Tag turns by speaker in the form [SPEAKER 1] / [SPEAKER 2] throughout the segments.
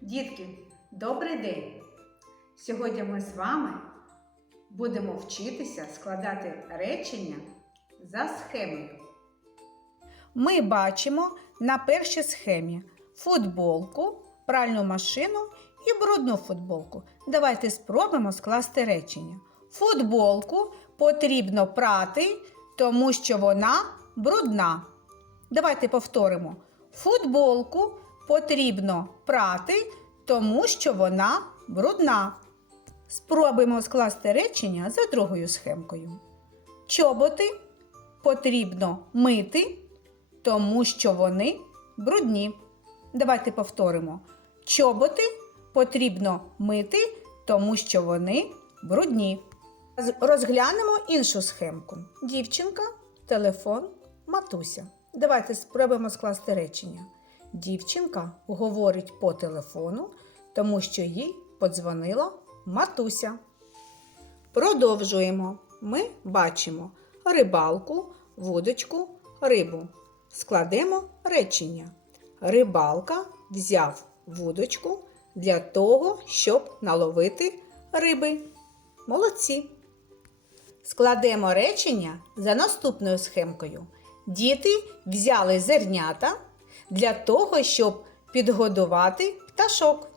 [SPEAKER 1] Дітки, добрий день! Сьогодні ми з вами будемо вчитися складати речення за схемою. Ми бачимо на першій схемі футболку, пральну машину і брудну футболку. Давайте спробуємо скласти речення. Футболку потрібно прати, тому що вона брудна. Давайте повторимо. Футболку потрібно прати, тому що вона брудна. Спробуємо скласти речення за другою схемкою. Чоботи потрібно мити, тому що вони брудні. Давайте повторимо. Чоботи потрібно мити, тому що вони брудні. Розглянемо іншу схемку. Дівчинка, телефон, матуся. Давайте спробуємо скласти речення. Дівчинка говорить по телефону, тому що їй подзвонила матуся. Продовжуємо. Ми бачимо рибалку, вудочку, рибу. Складемо речення. Рибалка взяв вудочку для того, щоб наловити риби. Молодці! Складемо речення за наступною схемкою. Діти взяли зернята для того, щоб підгодувати пташок.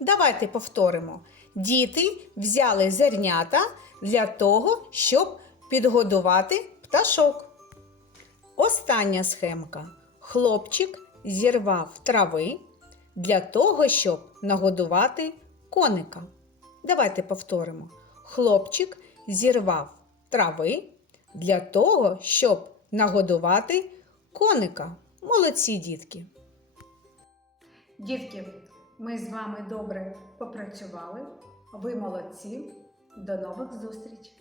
[SPEAKER 1] Давайте повторимо. Діти взяли зернята для того, щоб підгодувати пташок. Остання схемка. Хлопчик зірвав трави для того, щоб нагодувати коника. Давайте повторимо. Хлопчик зірвав трави для того, щоб нагодувати коника. Молодці дітки. Дітки, ми з вами добре попрацювали. Ви молодці. До нових зустрічей!